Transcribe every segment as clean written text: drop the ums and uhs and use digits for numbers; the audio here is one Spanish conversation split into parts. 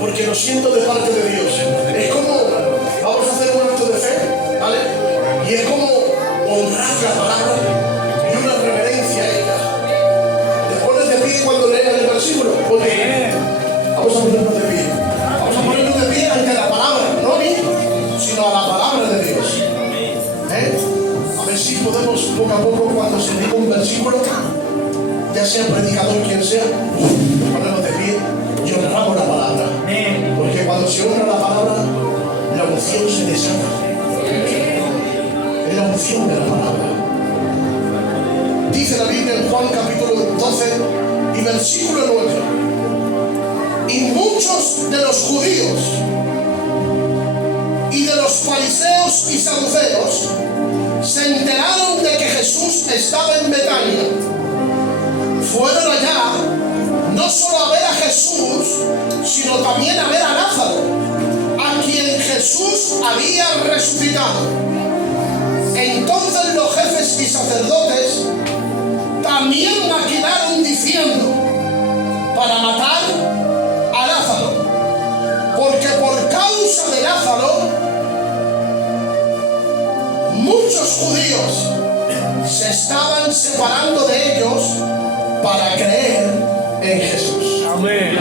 porque lo siento de parte de Dios. Es como, vamos a hacer un acto de fe, ¿vale? Y es como honrar la palabra y una reverencia a ella. Te pones de pie cuando leas el versículo, porque vamos a ponernos de pie. Vamos a ponernos de pie ante la palabra, no a mí, sino a la palabra de Dios. A ver si podemos poco a poco, cuando se diga un versículo, ya sea predicador quien sea, ponemos de pie y honramos la palabra. Porque cuando se honra la palabra, la unción se desata. Es la unción de la palabra. Dice la Biblia en Juan capítulo 12 y versículo 9. Y muchos de los judíos y de los fariseos y saduceos se enteraron de que Jesús estaba en Betania. Fueron allá no solo a ver a Jesús, sino también a ver a Lázaro, a quien Jesús había resucitado. Entonces los jefes y sacerdotes también maquinaron diciendo, para matar a Lázaro, porque por causa de Lázaro muchos judíos se estaban separando de ellos para creer en Jesús. Amén.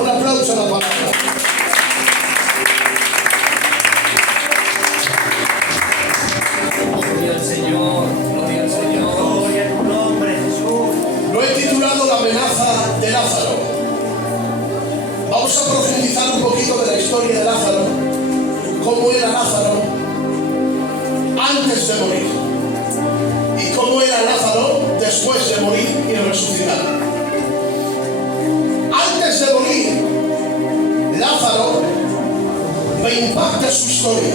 Un aplauso a la palabra. Gloria al Señor, gloria al Señor. Gloria a tu nombre, Jesús. Lo he titulado La amenaza de Lázaro. Vamos a profundizar un poquito de la historia de Lázaro, cómo era Lázaro antes de morir y cómo era Lázaro después de morir y resucitar. Antes de morir, Lázaro me impacta su historia.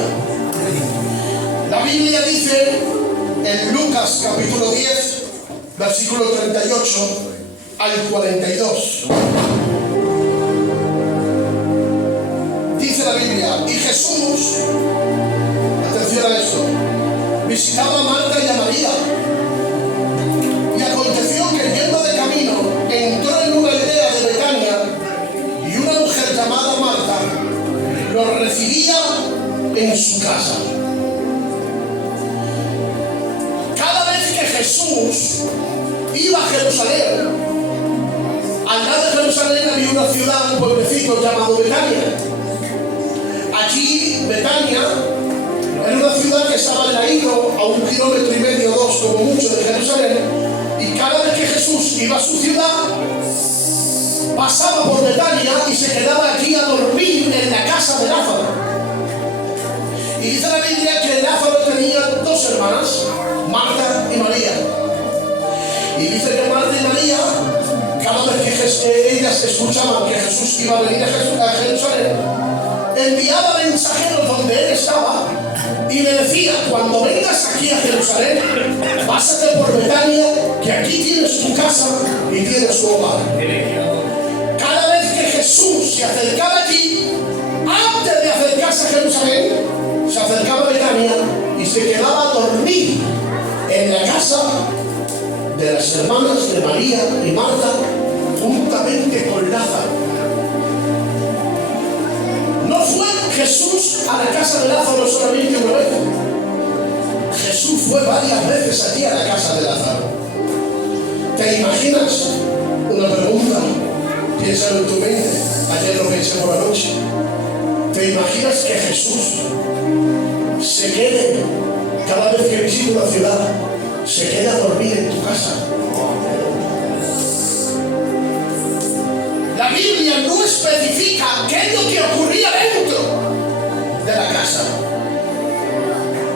La Biblia dice en Lucas capítulo 10, versículo 38 al 42. Dice la Biblia, y Jesús, atención a esto, visitaba a Marta y a María. Y aconteció que yendo de camino, entró en una aldea de Betania, y una mujer llamada Marta lo recibía en su casa. Cada vez que Jesús iba a Jerusalén, al lado de Jerusalén había una ciudad, un pueblecito llamado Betania. Allí, Betania era una ciudad que estaba leído a 1,5 kilómetros, 2 como mucho de Jerusalén, y cada vez que Jesús iba a su ciudad, pasaba por Betania y se quedaba allí a dormir en la casa de Lázaro. Y dice la Biblia que Lázaro tenía 2 hermanas, Marta y María. Y dice que Marta y María, cada vez que ellas escuchaban que Jesús iba a venir a Jerusalén, enviaba mensajeros donde él estaba y le decía, cuando vengas aquí a Jerusalén, pásate por Betania, que aquí tienes tu casa y tienes tu hogar. Cada vez que Jesús se acercaba allí, antes de acercarse a Jerusalén, se acercaba a Betania y se quedaba a dormir en la casa de las hermanas de María y Marta, juntamente con Lázaro. No fue Jesús a la casa de Lázaro solamente una vez. Jesús fue varias veces allí a la casa de Lázaro. ¿Te imaginas? Una pregunta. Piénsalo en tu mente. Ayer lo pensé por la noche. ¿Te imaginas que Jesús se quede, cada vez que visita una ciudad, se quede a dormir en tu casa? La Biblia no especifica qué es lo que ocurría dentro de la casa,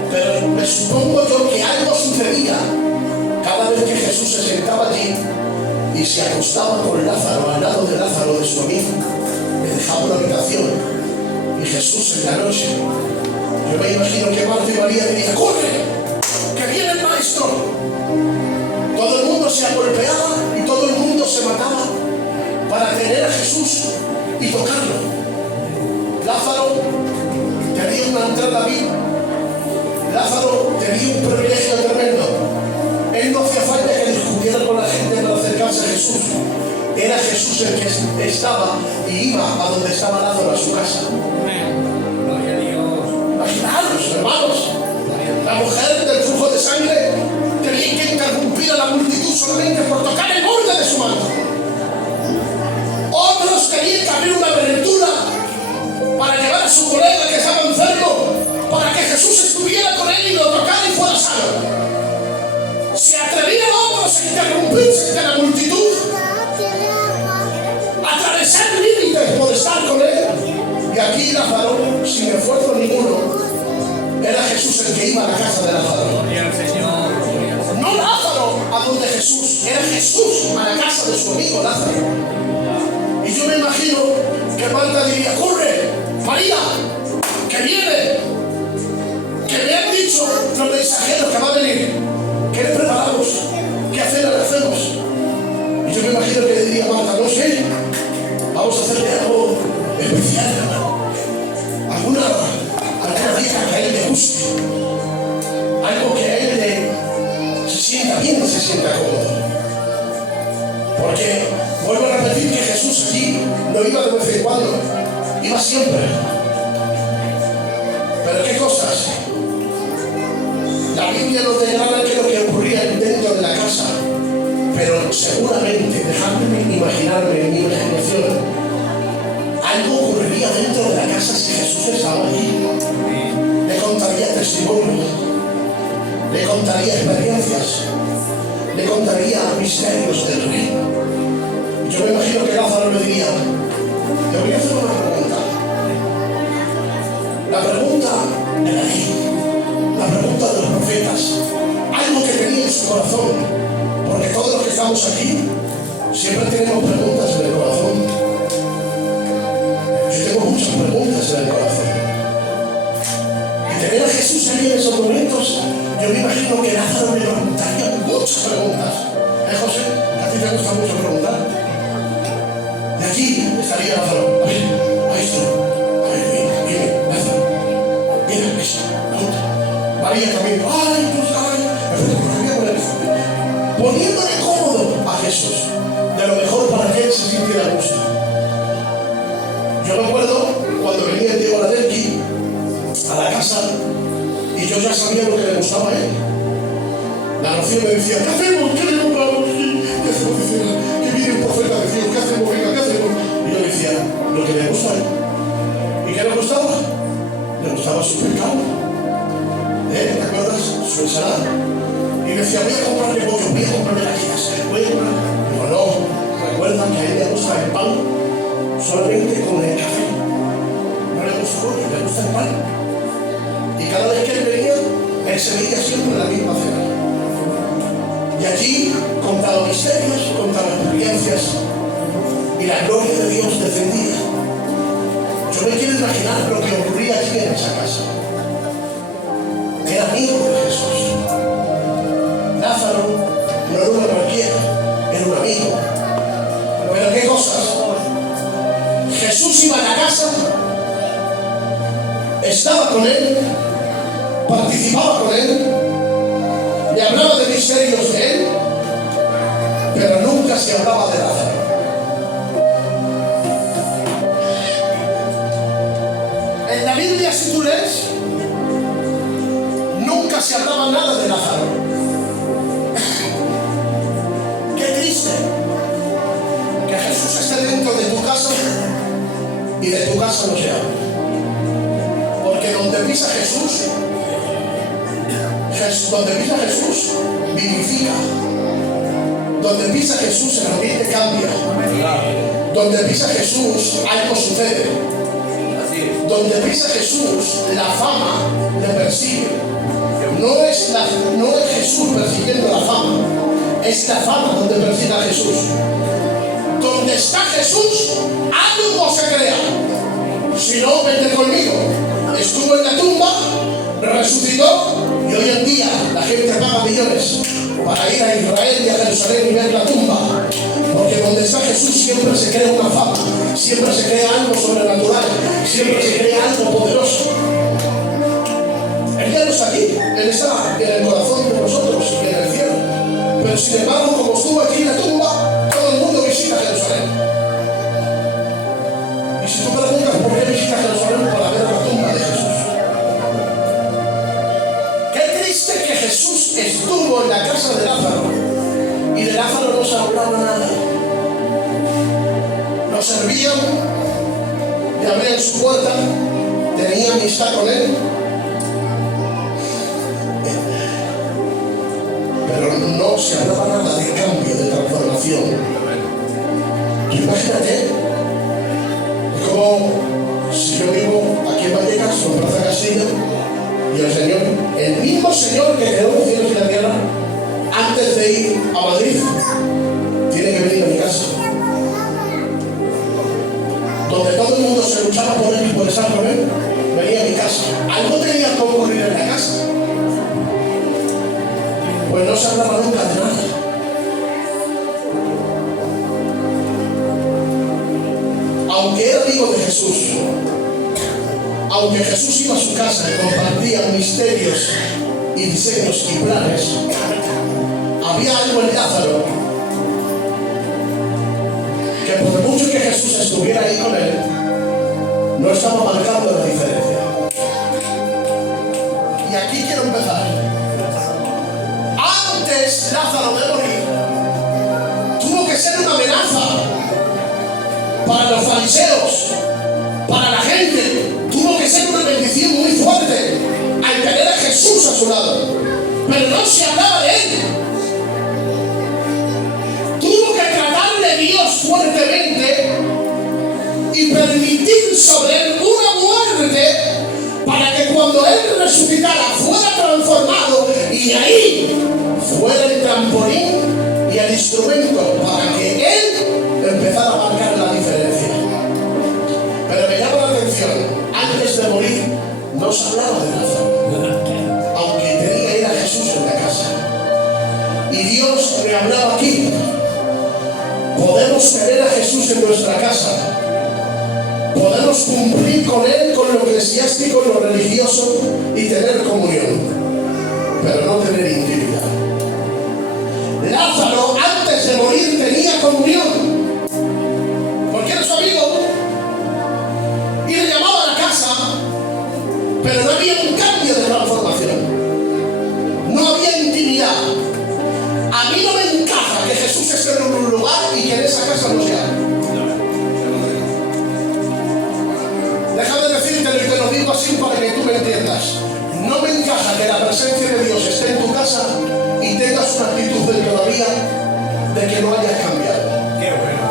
pero me supongo yo que algo sucedía cada vez que Jesús se sentaba allí y se acostaba con Lázaro, al lado de Lázaro, de su amigo. Le dejaba una habitación y Jesús en la noche, yo me imagino que Marta y María dirían, ¡corre! ¡Que viene el maestro! Todo el mundo se agolpeaba y todo el mundo se mataba para tener a Jesús y tocarlo. Lázaro tenía una entrada viva. Lázaro tenía un privilegio tremendo. Él no hacía falta que discutiera con la gente para acercarse a Jesús. Era Jesús Jesús el que estaba y iba a donde estaba Lázaro, a su casa. Gloria a Dios. Imaginaros, hermanos, la mujer del flujo de sangre tenía que interrumpir a la multitud solamente por tocar el borde de su manto. Otros tenían que abrir una abertura para llevar a su colega que estaba enfermo, para que Jesús estuviera con él y lo tocara y fuera sano. Se atrevían otros a interrumpirse de la multitud, a atravesar límites por estar con él. Y aquí Lázaro, sin esfuerzo ninguno, era Jesús el que iba a la casa de Lázaro. Gloria al Señor. No Lázaro a donde Jesús, era Jesús a la casa de su amigo Lázaro. Y yo me imagino que Marta diría: corre, María, que viene, que me han dicho los mensajeros que va a venir, que le preparamos, que cena le hacemos. Y yo me imagino que le diría a Marta: no sé, vamos a hacerle algo especial, alguna dieta que a él le guste, algo que a él se sienta bien y se sienta cómodo. Porque vuelvo a repetir que Jesús aquí no iba de vez en cuando, iba siempre. Pero ¿qué cosas? La Biblia no te graba qué es lo que ocurría dentro de la casa, pero seguramente, dejadme imaginarme en mi imaginación, algo ocurriría dentro de la casa si Jesús estaba allí. Le contaría testimonios, le contaría experiencias, le contaría misterios del reino. Yo me imagino que Lázaro le diría: te voy a hacer una pregunta. La pregunta de la ley, la pregunta de los profetas, algo que tenía en su corazón, porque todos los que estamos aquí siempre tenemos preguntas en el corazón. Yo tengo muchas preguntas en el corazón. Y tener a Jesús ahí en esos momentos, yo me imagino que Lázaro me preguntaría muchas preguntas. José? ¿A ti te gusta mucho preguntar? De aquí estaría Lázaro: a ver, maestro, a ver, viene, Lázaro, viene, eso, pregunta. María también: ay, pues, poniéndole cómodo a Jesús, de lo mejor para que él se sintiera a gusto. Yo me acuerdo cuando venía el Diego Ladelki a la casa y yo ya sabía lo que le gustaba a él. La Rocío me decía: ¿qué hacemos? ¿Qué le compramos? ¿Qué hacemos? Dice: que viene un profeta de Dios, ¿qué hacemos? Venga, ¿qué hacemos? Y yo le decía lo que le gusta a él. ¿Y qué le gustaba? Le gustaba su pescado. ¿Te acuerdas? Su ensalada. Y me decía: voy a comprarle pollo, voy a comprarle gallinas, voy a comprarle. Digo: no, recuerda que a él le gusta el pan solamente con el café. No le gusta el pollo, le gusta el pan. Y cada vez que él venía, él se veía siempre en la misma cena. Y allí contaba misterios, contaba experiencias, y la gloria de Dios descendía. Yo me quiero imaginar lo que ocurría aquí en esa casa. Era amigo de Jesús. Lázaro no era uno cualquiera, era un amigo. Pero ¿qué cosas? Jesús iba a la casa, estaba con él, participaba con él, le hablaba de misterios de él, pero nunca se hablaba de Lázaro. En la Biblia, si tú lees, nunca se hablaba nada de Lázaro. Qué triste que Jesús esté dentro de tu casa y de tu casa no se hable. Porque donde pisa Jesús, vivifica. Donde pisa Jesús, el ambiente cambia. Donde pisa Jesús, algo sucede. Donde pisa Jesús, la fama le persigue. No es Jesús persiguiendo la fama, es la fama donde persigue a Jesús. Donde está Jesús, algo se crea. Si no, vente conmigo. Estuvo en la tumba, resucitó, y hoy en día la gente paga millones para ir a Israel y a Jerusalén y ver la tumba. Porque donde está Jesús siempre se crea una fama, siempre se crea algo sobrenatural, siempre se crea algo poderoso. Él ya no está aquí, Él está en el corazón de nosotros y en el cielo. Pero sin embargo, como estuvo aquí en la tumba, todo el mundo visita Jerusalén. Y si tú preguntas por qué visita Jerusalén, para ver la tumba de Jesús. Qué triste que Jesús estuvo en la casa de Lázaro y de Lázaro no se hablaba nada. Lo servían, le abrían su puerta, tenía amistad con él, pero no se hablaba nada de cambio, de transformación. Tú imagínate, es como si yo vivo aquí en Vallecas, en Plaza Castillo, y el Señor, el mismo Señor que creó los cielos y la tierra, antes de ir a Madrid, tiene que venir a mi casa. Donde todo el mundo se luchaba por él y por esa revés, venía a mi casa. Algo tenía que ocurrir en la casa. Pues no se hablaba nunca de nada. Aunque era amigo de Jesús, aunque Jesús iba a su casa y compartía misterios y diseños y planes, había algo en Lázaro que por mucho que Jesús estuviera ahí con él, no estaba marcando la diferencia. Y aquí quiero empezar. Antes Lázaro de morir tuvo que ser una amenaza para los fariseos, para la gente. Tuvo que ser una bendición muy fuerte al tener a Jesús a su lado, pero no se hablaba de él. Tuvo que tratarle Dios fuertemente y permitir sobre él una muerte para que cuando él resucitara fuera transformado y ahí fuera el trampolín y el instrumento para que él empezara a marcar la diferencia. Pero me llama la atención, antes de morir no se hablaba de Lázaro, aunque tenía ir a Jesús en la casa. Y Dios me hablaba aquí. Podemos tener a Jesús en nuestra casa. Podemos cumplir con él, con lo eclesiástico, lo religioso y tener comunión, pero no tener intimidad. Lázaro antes de morir tenía comunión porque era su amigo y le llamaba a la casa, pero no había un cambio de transformación, no había intimidad. A mí no me encaja que Jesús esté en un lugar y que en esa casa no sea. Déjame decírtelo y te lo digo así para que tú me entiendas. No me encaja que la presencia de Dios esté en tu casa y tengas una actitud de todavía de que no hayas cambiado. Qué bueno.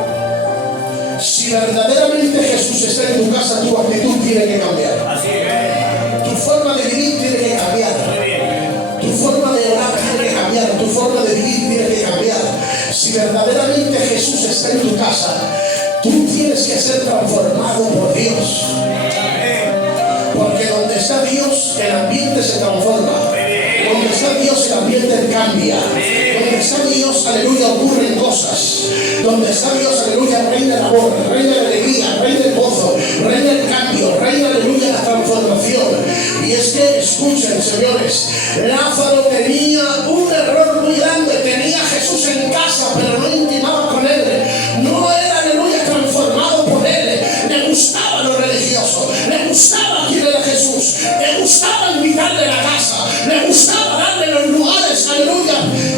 Si verdaderamente Jesús está en tu casa, tu actitud tiene que cambiar. Así es. Tu forma de vivir tiene que cambiar. Muy bien. Tu forma de orar tiene que cambiar. Tu forma de vivir tiene que cambiar. Si verdaderamente Jesús está en tu casa, tú tienes que ser transformado por Dios. Porque donde está Dios, el ambiente se transforma. Donde está Dios, el ambiente cambia. Donde está Dios, aleluya, ocurren cosas. Donde está Dios, aleluya, reina el amor, reina la alegría, reina el gozo, reina el cambio, reina, aleluya, la transformación. Y es que, escuchen, señores, Lázaro tenía un error muy grande. Tenía a Jesús en casa, pero no intimaba con él. No era, aleluya, transformado por él. Le gustaba lo religioso, le gustaba quién era Jesús, le gustaba invitarle a la casa, le gustaba darle los lugares, aleluya,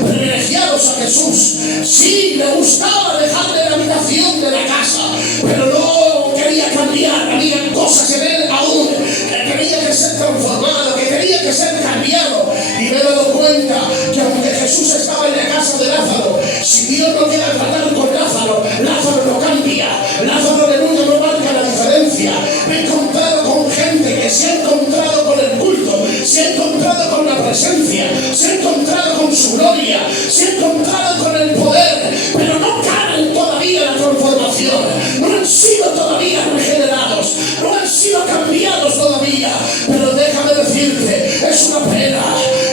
privilegiados a Jesús. Sí, le gustaba dejarle la habitación de la casa, pero no quería cambiar. Había cosas en él aún que tenía que ser transformado, que tenía que ser cambiado. Y me he dado cuenta que aunque Jesús estaba en la casa de Lázaro, si Dios no quiere tratar con Lázaro, Lázaro no cambia. Lázaro, aleluya, no marca la diferencia. Me he encontrado con gente que se ha encontrado con el culto, se ha encontrado con la presencia, se ha encontrado con su gloria, se ha encontrado con el poder, pero no caben todavía la transformación, no han sido todavía regenerados, no han sido cambiados todavía. Pero déjame decirte, es una pena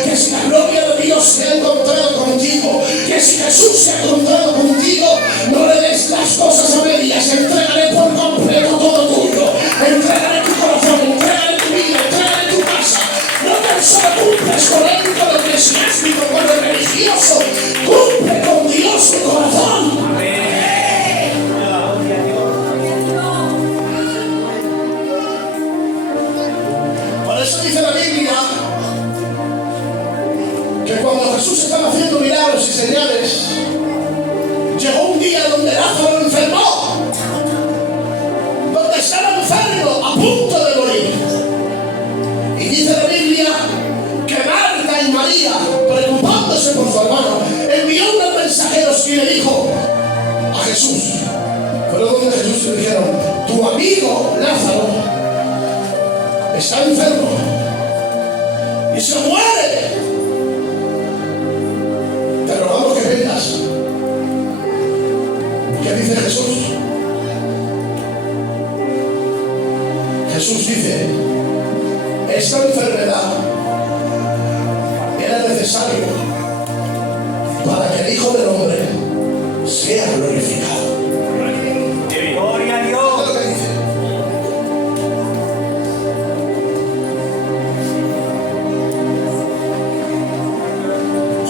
que si la gloria de Dios se ha encontrado contigo, que si Jesús se ha encontrado contigo, no le des las cosas a medias. Entrégale por completo todo tuyo, entrégale tu corazón, entrégale tu vida, entrégale tu casa. No tan solo cumples con él, con lo eclesiástico, con lo religioso, cumple con Dios tu corazón. Amén. Gloria a Dios. enfermo, a punto de morir. Y dice la Biblia que Marta y María, preocupándose por su hermano, envió unos mensajeros y le dijo a Jesús, fueron donde Jesús y le dijeron: tu amigo Lázaro está enfermo y se muere, te rogamos que vengas. ¿Qué dice Jesús? Jesús dice: esta enfermedad era necesaria para que el Hijo del Hombre sea glorificado. Gloria a Dios. ¿Qué es lo que dice?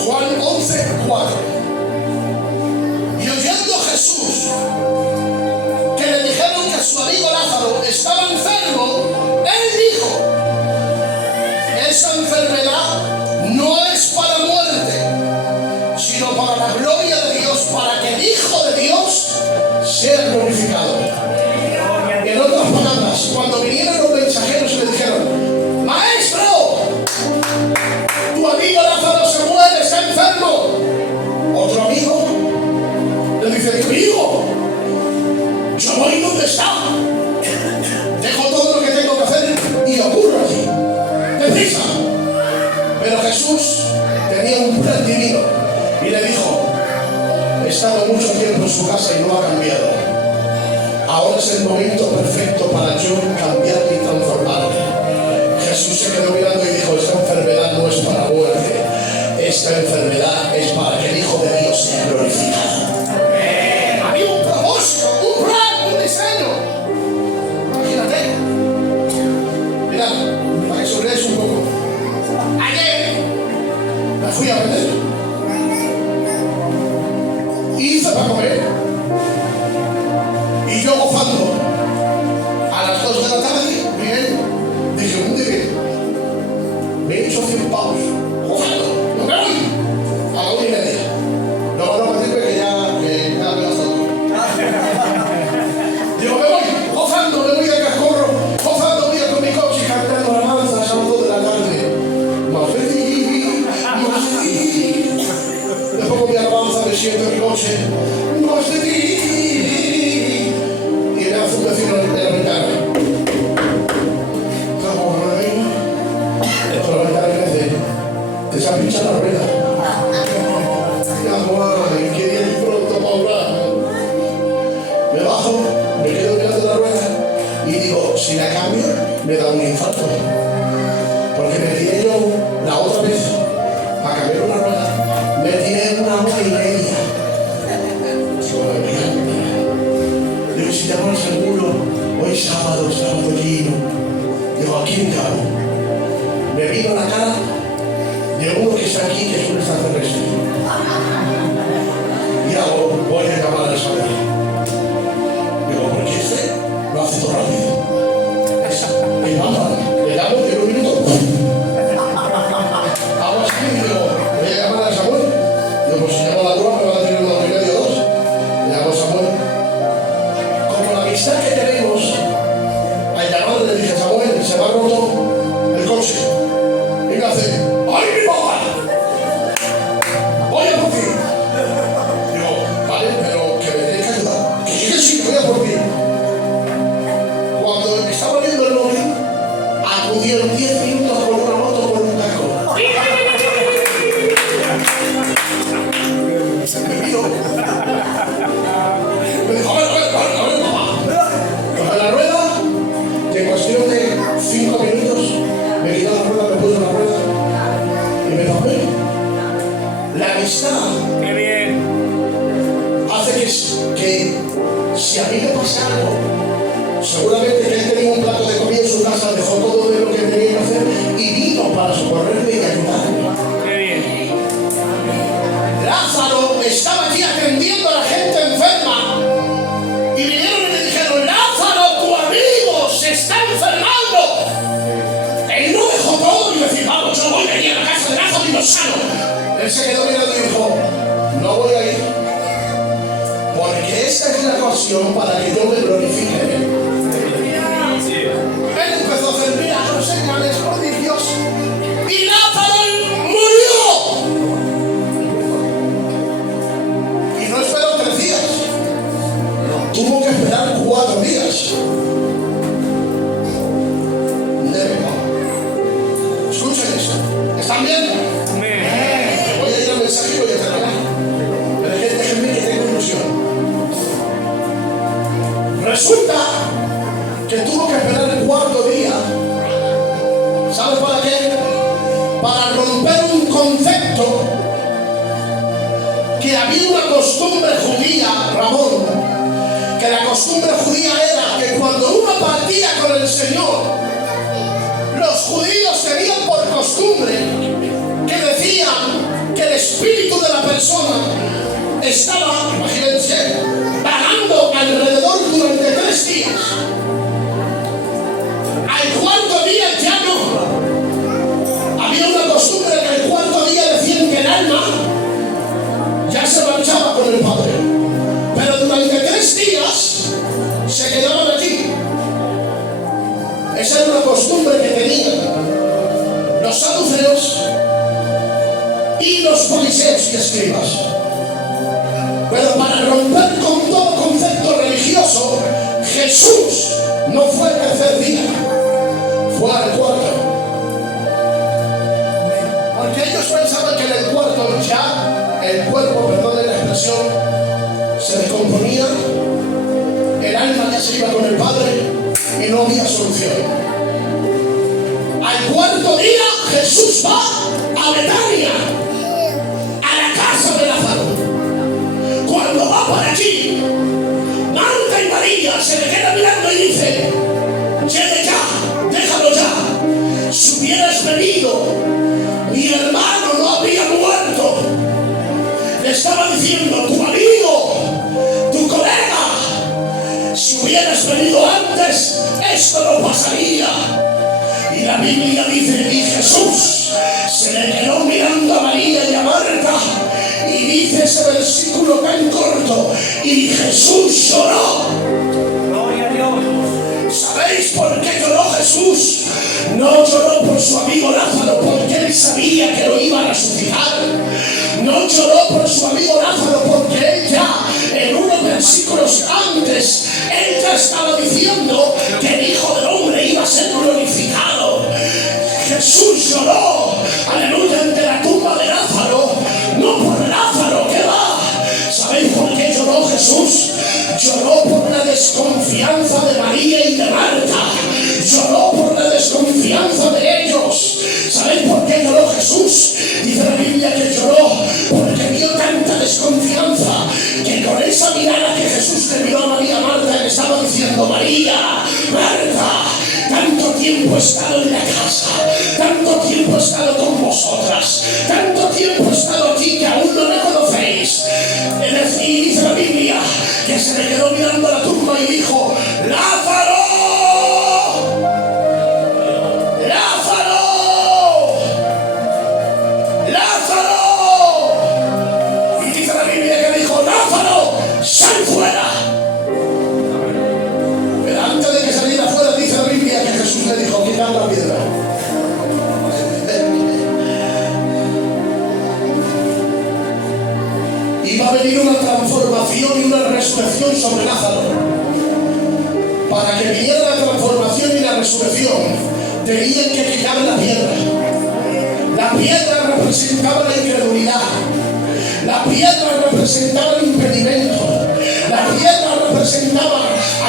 Juan 11:4. Y oyendo Jesús que le dijeron que su amigo Lázaro estaba enfermo, él dijo: esa enfermedad no es para muerte, sino para la gloria de Dios, para que el Hijo de Dios sea glorificado. En otras palabras, cuando vinieron los mensajeros y le dijeron: maestro, tu amigo Lázaro se muere, está enfermo. Otro amigo le dice: tu hijo, yo voy donde está, dejo todo lo que tengo que hacer y ocurro allí, deprisa. Pero Jesús tenía un plan divino y le dijo: he estado mucho tiempo en su casa y no ha cambiado. Ahora es el momento perfecto para yo cambiarle y transformarle. Jesús se quedó mirando y dijo: esta enfermedad no es para muerte, esta enfermedad es para que el Hijo de Dios sea glorificado. Había un propósito, un plan, un diseño. Imagínate. Mirad, para que sonríes un poco. Ayer me fui a vender y hice para comer. Y yo gozando, a las 2 de la tarde, bien, dije: muy bien, me he hecho 100 pavos, gozando, no me voy, a la 1:30. Luego no me dice que ya me ha gastado. Digo: me voy, gozando, me voy de cascorro, gozando, voy con mi coche cantando alabanzas a las 2 de la tarde. Más feliz, más feliz. Le pongo mi alabanza, me siento en mi coche, más feliz. Un vecino de la ventana. Vamos, por la ventana y me dice: te se ha pinchado la rueda. Ay, qué día muy pronto para hablar. Me bajo, me quedo mirando la rueda y digo: si la cambio, me da un infarto. Porque me tiré yo la otra vez para cambiar una rueda, me tiré 1 hora y media. Digo: si llamo al seguro, hoy sábado lleno. Digo: ¿a quién llamo? Me vino a la cara de uno que está aquí, que es un extraterrestre. Y hago: voy a llamar al seguro. Digo: ¿por qué este lo hace todo rápido? Y vamos, le llamo en 1 minuto. Hago así y digo: voy a llamar al Samuel. Digo: pues si llamo a la grúa me van a tener 1 hora y media o 2. Le llamo a Samuel. Con la amistad que tenemos, al llamarle le dije: Samuel, se me ha roto el coche. Y me hace: ¡ay, mi papá! Voy a por ti. Digo: vale, pero que me tienes que ayudar. Que sí, voy a por ti. Cuando estaba viendo el móvil, acudieron 10 minutos con una moto con un casco. Me vio. Me dijo: a ver, papá. Coge la rueda, y en cuestión de 5 minutos me quitó la rueda, me puso la rueda y me tomé. La amistad Qué bien. hace que si a mí me pasa algo, seguramente que él tenía un plato de comida en su casa, dejó todo de lo que tenía que hacer y vino para socorrerme y ayudarme. Qué bien. Lázaro estaba aquí atendiendo a la gente enferma y vinieron y le dijeron: Lázaro, tu amigo se está enfermando. Él no dejó todo y decir: vamos, yo voy a ir a la casa de Lázaro y lo sano. Él se quedó mirando y dijo: no voy a ir, porque esta es la ocasión para que yo me glorifique. que tuvo que esperar el cuarto día. ¿Sabes para qué? Para romper un concepto que había una costumbre judía, Ramón, que la costumbre judía era que cuando uno partía con el Señor, los judíos tenían por costumbre que decían que el espíritu de la persona estaba, imagínense, vagando alrededor durante 3 días. Al cuarto día ya no. Había una costumbre que el cuarto día decían que el alma ya se marchaba con el Padre, pero durante 3 días se quedaban allí. Esa era una costumbre que tenían los saduceos y los fariseos y escribas. Pero para romper con todo concepto religioso, Jesús no fue el tercer día, fue al cuarto. Porque ellos pensaban que en el cuarto ya el cuerpo, perdón la expresión, se descomponía, el alma ya se iba con el Padre y no había solución. Al cuarto día Jesús va a Betania, a la casa de Lázaro. Cuando va por allí, Marta y María se le quedan mirando y dice: llegue ya, déjalo ya. Si hubieras venido, mi hermano no habría muerto. Le estaba diciendo: tu amigo, tu colega, si hubieras venido antes, esto no pasaría. Y la Biblia dice: y Jesús se le quedó mirando a María y a Marta, y dice ese versículo tan corto: y Jesús lloró. Gloria a Dios. ¿Sabéis por qué lloró Jesús? No lloró por su amigo Lázaro, porque él sabía que lo iba a resucitar. No lloró por su amigo Lázaro, porque él ya, en unos versículos antes, él ya estaba diciendo que el Hijo del Hombre iba a ser glorificado. Jesús lloró, aleluya, ante la tumba de Lázaro, no por Lázaro, que va. ¿Sabéis por qué lloró Jesús? Lloró por la desconfianza de María y de Marta. Lloró por la desconfianza de ellos. ¿Sabéis por qué lloró Jesús? Dice la Biblia que lloró porque vio tanta desconfianza, que con esa mirada que Jesús le miró a María y Marta, le estaba diciendo: María, Marta, tanto tiempo he estado en la casa, tanto tiempo he estado con vosotras, tanto tiempo he estado aquí que aún no me conocéis. Y dice la Biblia que se le quedó mirando a la tumba y dijo: ¡Lázaro! ¡Lázaro! ¡Lázaro! Y dice la Biblia que dijo: ¡Lázaro, sal fuera! Pero antes de que saliera fuera, dice la Biblia que Jesús le dijo: quitad la piedra. Y va a venir una transformación y una resurrección sobre Lázaro. Para que viniera la transformación y la resurrección, tenían que quitar la piedra. La piedra representaba la incredulidad. La piedra representaba el impedimento. La piedra representaba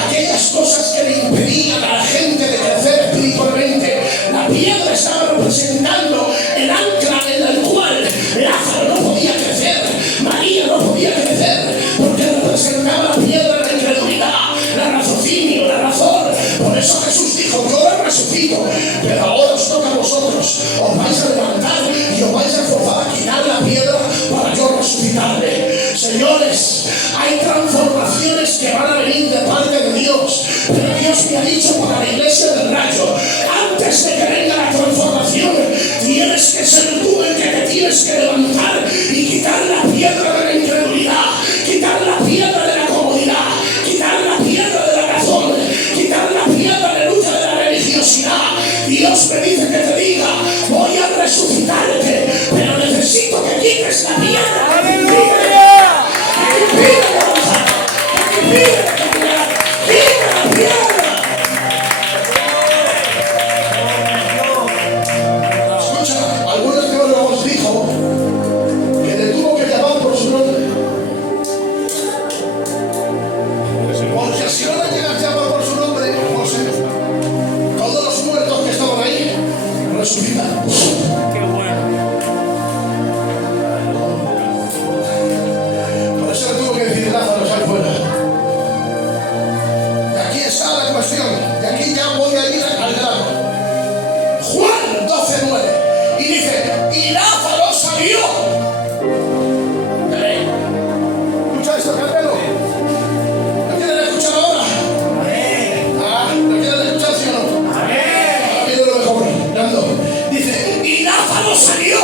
aquellas cosas que le impedían a la gente de crecer espiritualmente. La piedra estaba representando el ancla en el cual Lázaro no podía crecer, María no podía crecer, porque representaba la piedra de la incredulidad, la raciocinio, la razón. Por eso Jesús dijo: yo la resucito, pero ahora os toca a vosotros. Os vais a levantar y os vais a esforzar a quitar la piedra para yo resucitarle. Señores, hay transformaciones que van a venir de parte de Dios, pero Dios me ha dicho para la iglesia del Rayo: antes de que venga la transformación, tienes que ser tú el que te tienes que levantar y quitar la piedra de la incredulidad, quitar la piedra de la comodidad, quitar la piedra de la razón, quitar la piedra, aleluya, de la religiosidad. Dios me dice que te diga: voy a resucitarte, pero necesito que quites la piedra. ¡Aleluya! Escucha, algunos teólogos dijo que le tuvo que llamar por su nombre, porque si no le llegas a llamar por su nombre, pues atención, y aquí ya voy a ir al grano. Juan 12:9 y dice, y Lázaro salió. ¿Escucha esto, Carmelo? ¿Lo quieren escuchar ahora? ¿Lo quieren escuchar, sí o no? Ahora viene lo mejor, Nando. Dice, y Lázaro salió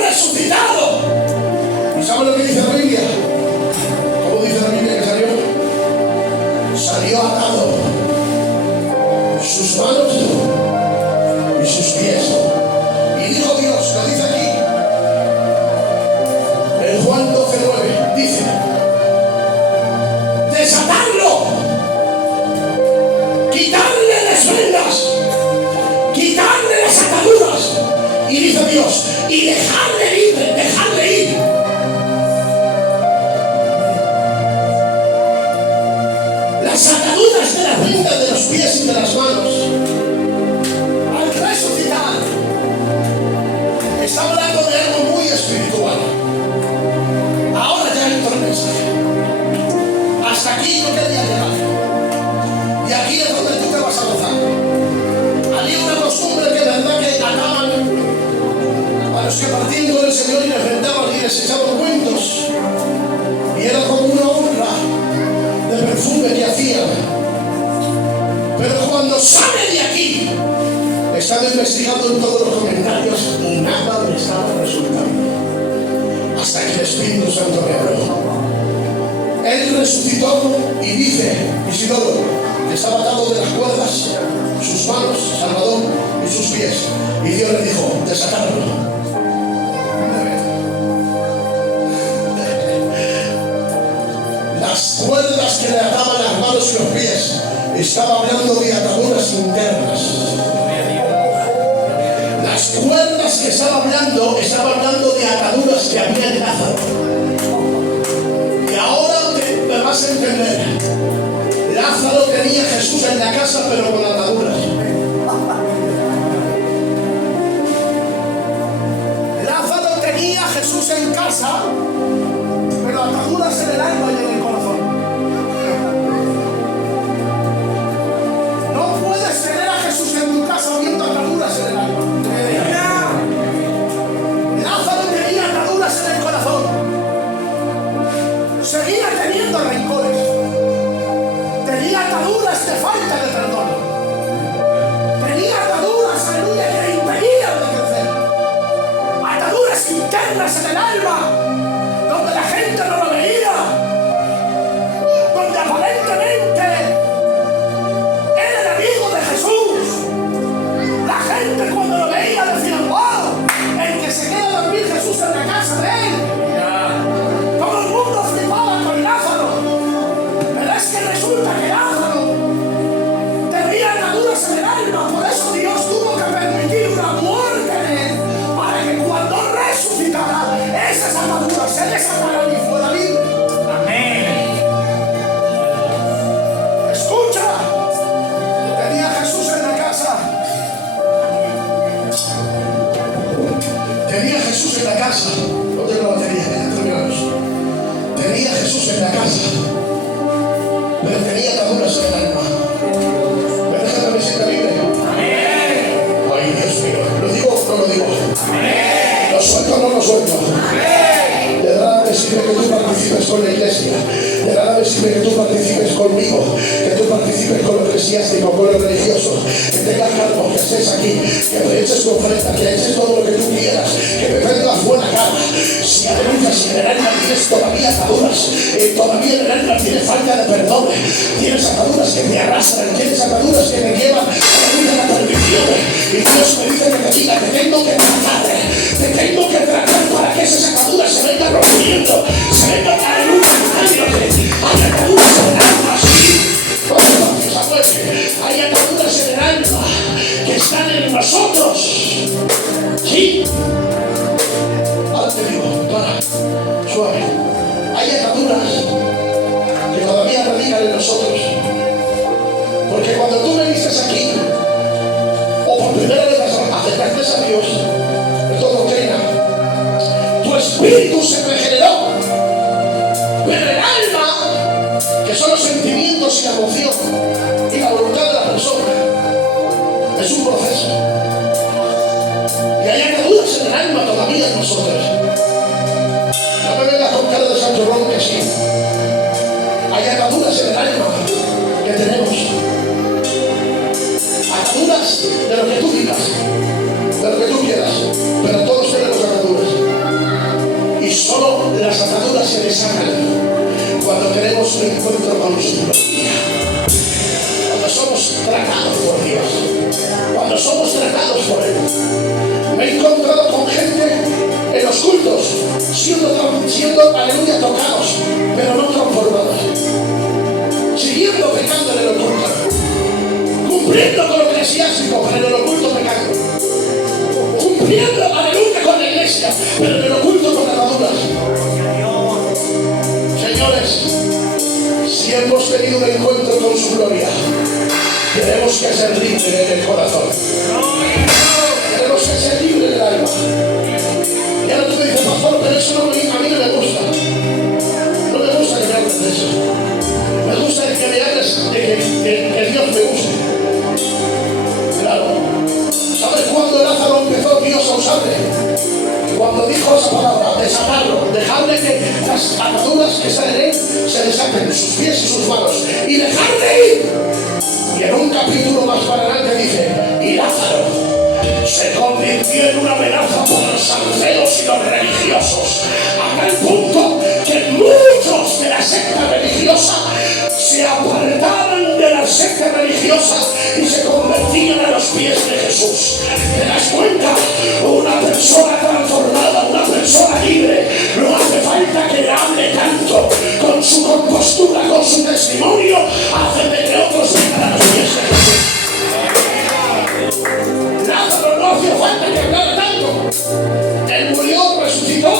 resucitado. ¿Y saben lo que dice la Biblia? ¿Cómo dice la Biblia que salió? Salió atado, sus manos y sus pies. Y dijo Dios, lo dice aquí, en Juan 12:9, dice, desatarlo, quitarle las vendas, quitarle las ataduras. Y dice Dios, y dejarle libre, dejarle ir. Las ataduras de las vendas de los pies y de las manos. Al resucitar, está hablando de algo muy espiritual. Ahora ya entro en el mensaje. Hasta aquí no quería llegar. Y aquí es donde tú te vas a gozar. Había una costumbre que de verdad que ataban a los que partían con el Señor y les rentaban y les echaban cuentos. Y era como una honra de perfume que hacían. Pero cuando sale de aquí, he estado investigando en todos los comentarios y nada me estaba resultando. Hasta que el Espíritu Santo me habló. Él resucitó y dice, Isidoro, que estaba atado de las cuerdas, sus manos, Salvador, y sus pies. Y Dios le dijo, desatarlo. Las cuerdas que le ataban las manos y los pies, estaba hablando de ataduras internas. Las cuerdas que estaba hablando de ataduras que había en Lázaro. Y ahora me vas a entender. Lázaro tenía a Jesús en la casa, pero con ataduras. Lázaro tenía a Jesús en casa, pero ataduras en el alma y en el corazón. No puedes tener a Jesús en tu casa viendo ataduras en el alma. Lázaro tenía ataduras en el corazón. Seguía teniendo rencores. Tenía ataduras de falta de perdón. Tenía ataduras, aleluya, que le impedían de crecer. Ataduras internas en el alma, donde la gente no lo veía, donde aparentemente era el amigo de Jesús. La gente cuando lo veía decía, wow, el que se queda a dormir Jesús en la casa de él. Todo el mundo flipaba con Lázaro. Pero es que resulta que Lázaro tenía ataduras en el alma. Por eso Dios tuvo que permitir una muerte en él, para que cuando resucitara, esas ataduras se desataran y fuera libre. Amén. Escucha, tenía a Jesús en la casa. Tenía a Jesús en la casa. No tengo la batería, terminamos. Tenía a Jesús en la casa, pero tenía ataduras en el alma. ¿Me dejas que me sienta libre? Ay, Dios mío, ¿lo digo o no lo digo? ¿Lo suelto o no lo suelto? De nada me sirve que tú participes con la iglesia. De nada me sirve que tú participes conmigo, que tú participes con lo eclesiástico, con lo religioso, que tengas cargo, que estés aquí, que me eches tu ofrenda, que eches todo lo que tú quieras, que me vengas buena cara. Si aleluya, si en el alma tienes todavía ataduras, todavía en el alma tienes falta de perdón, tienes ataduras que te arrastran, tienes ataduras que te llevan aleluya, a la perdición. Y Dios me dice que te diga, te tengo que tratar para que esas ataduras se vengan rompiendo, se vengan aleluya, hay ataduras en el alma, sí. Hay ataduras en el alma que están en nosotros, sí. Ahora te digo, para, suave. Hay ataduras que todavía radican en nosotros, porque cuando tú veniste aquí, o por primera vez acercaste a Dios, de toda doctrina, tu espíritu se regeneró, pero el alma, que son los sentimientos sentimientos y la emoción y la voluntad de la persona. Es un proceso. Y hay ataduras en el alma todavía en nosotros. No me vengas con cara de Sancho Ron que sí. Hay ataduras en el alma que tenemos. Ataduras de lo que tú digas, de lo que tú quieras, pero todos tenemos ataduras. Y solo las ataduras se desatan cuando tenemos un encuentro con su gloria. Cuando somos tratados por Dios. Cuando somos tratados por Él. Me he encontrado con gente en los cultos, siendo aleluya tocados, pero no transformados. Siguiendo pecando en el oculto. Cumpliendo con lo eclesiástico, pero en el oculto pecando. Cumpliendo, aleluya, con la iglesia, pero en el oculto con ataduras. Señores, si hemos tenido un encuentro con su gloria, tenemos que ser libres en el corazón. Tenemos que ser libres del alma. Y ahora tú me dices, pastor, pero eso a mí no me gusta. No me gusta que me hables de eso. Me gusta que me hables de que Dios me guste. Claro. ¿Sabes cuándo Lázaro empezó Dios a usarle? Cuando dijo esa palabra, desatarlo, dejarle que las ataduras que están en él se desaten, sus pies y sus manos, y dejarle ir. Y en un capítulo más para adelante dice, y Lázaro se convirtió en una amenaza para los saduceos y los religiosos, a tal punto que muchos de la secta religiosa se apartaban de la secta religiosa y se convertían a los pies de Jesús. ¿Te das cuenta? Una persona transformada, una persona libre, no hace falta que le hable tanto. Con su compostura, con su testimonio, hace de que otros vengan a los pies de Jesús. Lázaro no hacía falta que hablara tanto. Él murió, resucitó,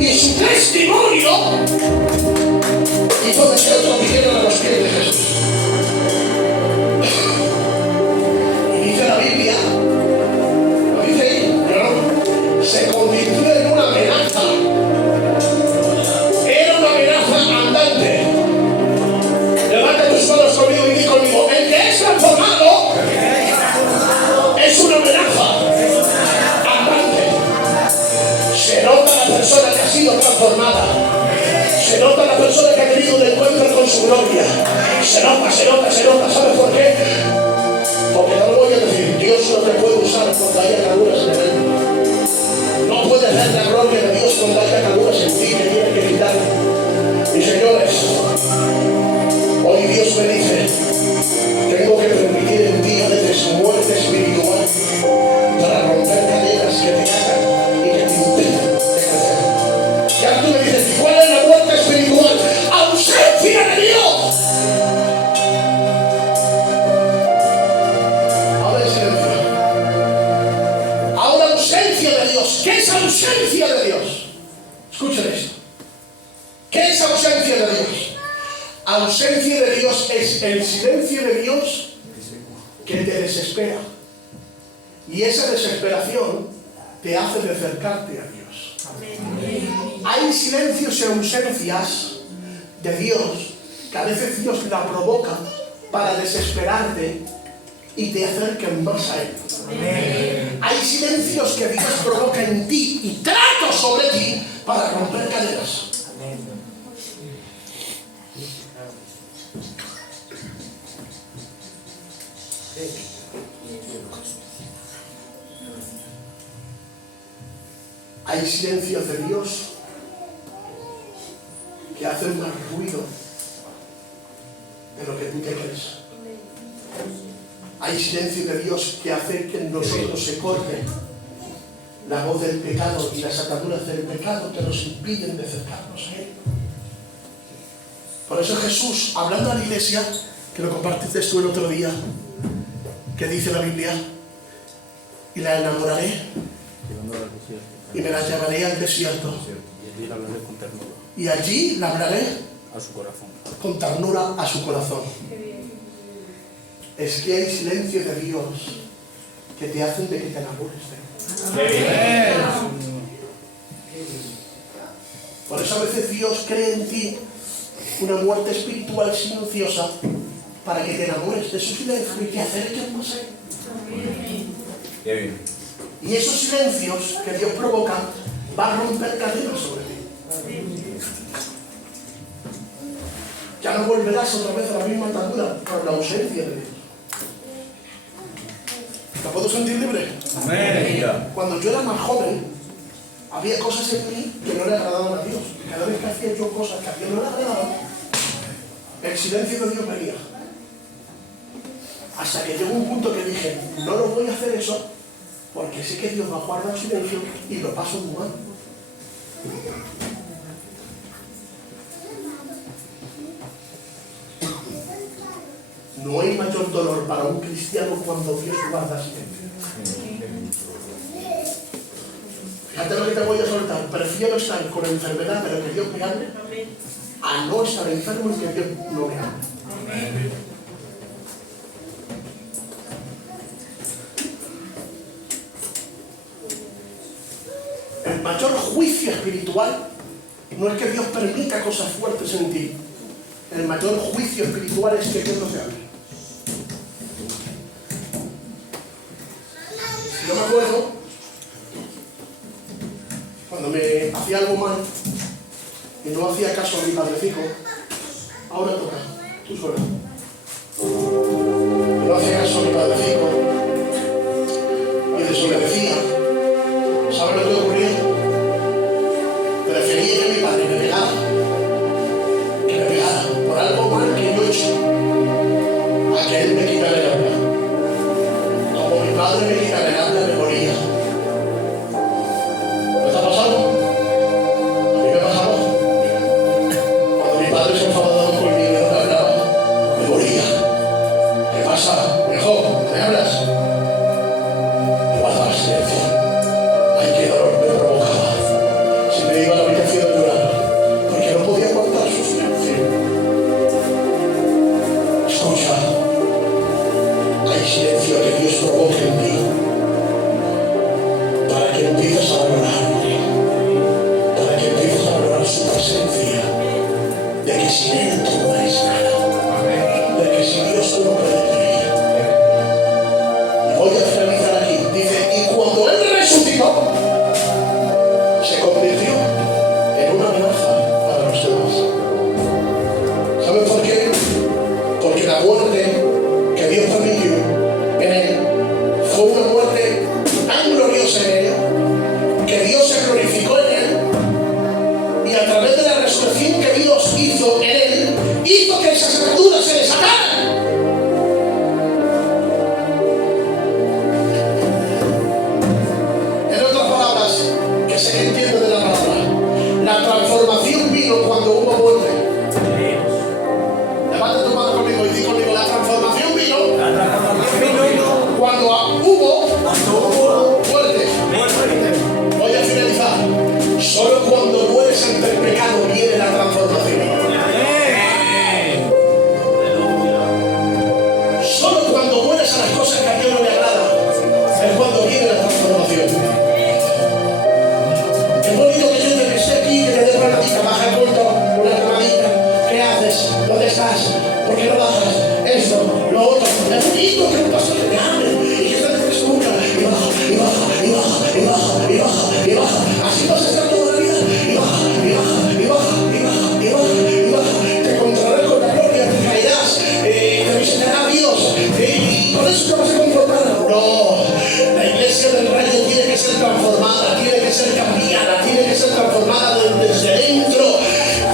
y su testimonio hizo de que otros vinieran a los pies de Jesús. Y dice la Biblia, lo dice ahí, ¿no? Se convirtió en una amenaza. Era una amenaza andante. Levanta tus manos conmigo y di conmigo, el que es transformado es una amenaza andante. Se nota la persona que ha sido transformada. Se nota la persona que ha tenido un encuentro con su gloria. Se nota. ¿Sabes por qué? Porque no lo voy a decir. Dios no te puede usar cuando haya ataduras en el alma. No puedes ver la gloria de Dios cuando haya ataduras en ti que tiene que quitar. Y señores, hoy Dios me dice, tengo que permitir en ti a veces muerte espiritual para romper cadenas que te hagan y que te impidan de crecer. Y ahora tú me dices, ¿cuál es la muerte espiritual? ¡Ausencia de Dios! Ahora es silencio. Ahora ausencia de Dios. ¿Qué es ausencia de Dios? Escuchen esto. ¿Qué es ausencia de Dios? Ausencia de Dios es el silencio de Dios que te desespera. Y esa desesperación te hace de acercarte a Dios. Hay silencios y ausencias de Dios que a veces Dios la provoca para desesperarte y te acerquen más a Él. Hay silencios que Dios provoca en ti y trato sobre ti para romper cadenas. Hay silencios de Dios que hacen más ruido de lo que tú te crees. Hay silencio de Dios que hace que en nosotros se corte la voz del pecado y las ataduras del pecado que nos impiden de acercarnos a Él. Por eso Jesús, hablando a la iglesia, que lo compartiste tú el otro día, que dice la Biblia, y la enamoraré y me la llevaré al desierto y allí la hablaré a su corazón, con ternura a su corazón. Es que hay silencio de Dios que te hacen de que te enamores de Él. Por eso a veces Dios cree en ti una muerte espiritual silenciosa para que te enamores de su silencio y te acerques más a él. Qué bien. Y esos silencios que Dios provoca van a romper cadenas sobre ti. Ya no volverás otra vez a la misma atadura por la ausencia de Dios. ¿Me puedo sentir libre? Amén. Cuando yo era más joven, había cosas en mí que no le agradaban a Dios. Cada vez que hacía yo cosas que a Dios no le agradaban, el silencio de Dios venía. Hasta que llegó un punto que dije, no lo voy a hacer eso, porque sé que Dios va a guardar silencio y lo paso muy mal. No hay mayor dolor para un cristiano cuando Dios guarda silencio. Fíjate lo que te voy a soltar. Prefiero estar con enfermedad pero que Dios me hable, a no estar enfermo y que Dios no me hable. El mayor juicio espiritual no es que Dios permita cosas fuertes en ti. El mayor juicio espiritual es que Dios no te hable. Yo me acuerdo cuando me hacía algo mal y no hacía caso a mi padrecico. Ahora toca, tú sola. No hacía caso a mi padrecico y desobedecía. ¿Sabes lo que ocurría? Prefería que mi padre me pegara. Que me pegara por algo mal que yo he hecho, a que él me quitara el habla. Como mi padre me quitara el habla, me moría. ¿No está pasando? A mí me pasaba. Cuando mi padre se enfadaba conmigo y no me hablaba, me moría. ¿Qué pasa? Mejor, ¿me hablas? Me guardaba silencio. Ay, qué dolor me provocaba. Se me iba a la habitación a llorar, porque no podía aguantar su silencio. Escucha, hay silencio que Dios provoca en ti, para que empieces a valorarle, para que empieces a valorar su presencia, de que sin Él tú no eres nada, de que sin Dios tú no puedes vivir. Y voy a finalizar aquí. Dice, y cuando Él resucitó, se convirtió en una amenaza para los demás. ¿Saben por qué? Porque la muerte que Dios permitió en Él fue una muerte tan gloriosa en Él, que Dios se glorificó en Él, y a través de la resurrección que Dios hizo en Él, hizo que esas ataduras se desataran. En otras palabras, que se entiende de la palabra, la transformación vino cuando hubo muerte. Levanta tu mano conmigo y di conmigo, la transformación vino cuando hubo muerte. Voy a finalizar. Solo cuando mueres ante el pecado viene la transformación. Solo cuando mueres a las cosas que a Dios no le agradan es cuando viene la transformación. Qué bonito que yo te esté aquí, que te dé palmadita, baja el culto, una palmadita. ¿Qué haces? ¿Dónde estás? ¿Por qué no bajas? Esto, lo otro. Es bonito que un pastor te hable y que te escucha y baja, y baja, y baja, y baja, y baja, y baja. Así vas a estar toda la vida. Y baja, y baja, y baja, y baja, y baja, y baja. Te encontrarás con la gloria, te caerás, te visitará Dios. Y con eso te vas a conformar. No, la iglesia del rayo tiene que ser transformada, tiene que ser cambiada, tiene que ser transformada desde dentro.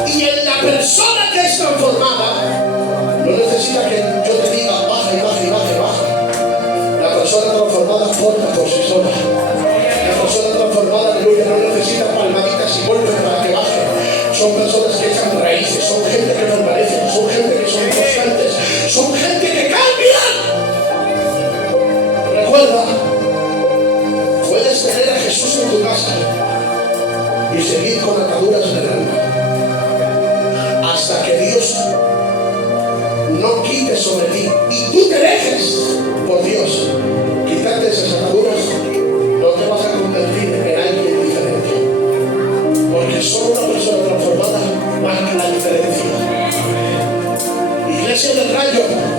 Y en la persona que es transformada, no necesita que yo te diga baja y baja y baja y baja. La persona transformada porta por sí sola. La persona transformada, aleluya, no necesita palmaditas y golpes para que baje. Son personas que echan raíces, son gente que permanecen, son gente que son constantes, son gente que cambian. Recuerda, puedes tener a Jesús en tu casa y seguir con ataduras en el alma hasta que Dios no quite sobre ti y tú te dejes por Dios quitarte esas ataduras. No te vas a convertir en alguien diferente, porque solo una persona transformada marca la diferencia. expresión del rayo.